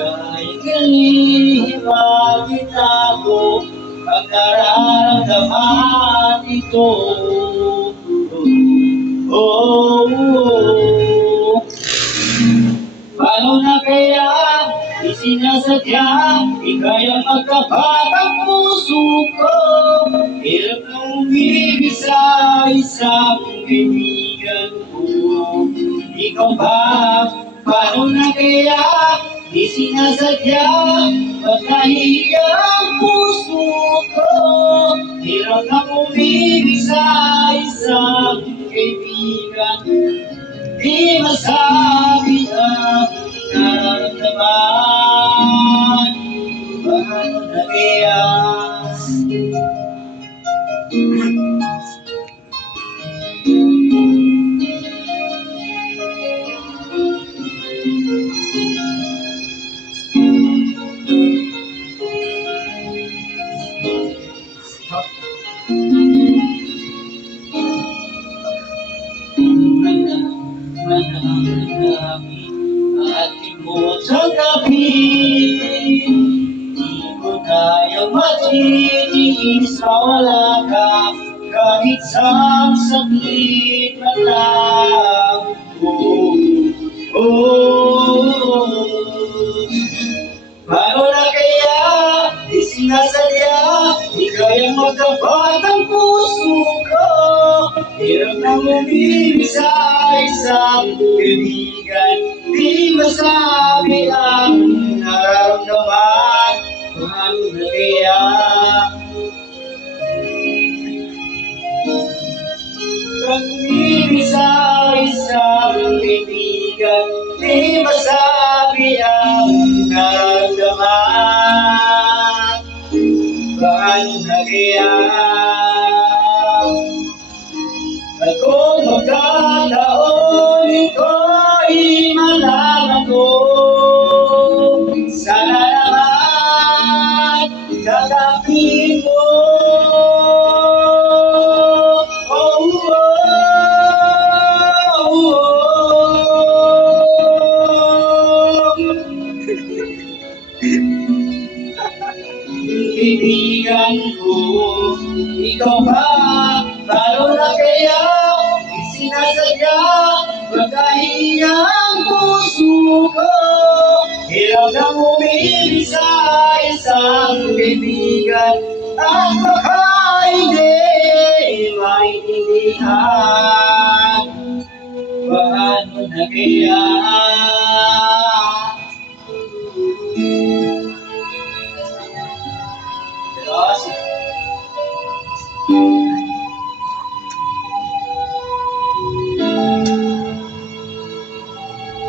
Kahit lihim ang Ang nararamdaman ito Oh, oh, oh. Paano kaya di sinasadya Ika'y magkapat ang puso ko Hirap na umibig sa Ikaw ba, paano na kaya di sinasadya Pagkahiya ang puso ko. Hirap na umibig sa isang kaibigan. Di masabi ang nararamdaman. Paano na kaya Ating mo sa gabi Di ko kayang matitiis. Mawala ka kahit sa saglit na lang. Oh, oh, oh. Paano na kaya di sinasadya Di kaya magkapat ang puso ko. Hirap na umibig sa isang kaibigan Di masabi ang nararamdaman. Paano na kaya Pag-ibig sa isang kaibigan Di masabi ang nararamdaman. Paano na kaya tatapin mo Oh, oh, Kaibigan ko, ikaw ba? Na kaya? Sinasadya, magkahiya. Hirap na umibig sa isang kaibigan at baka hindi maintindihan. Paano na kaya?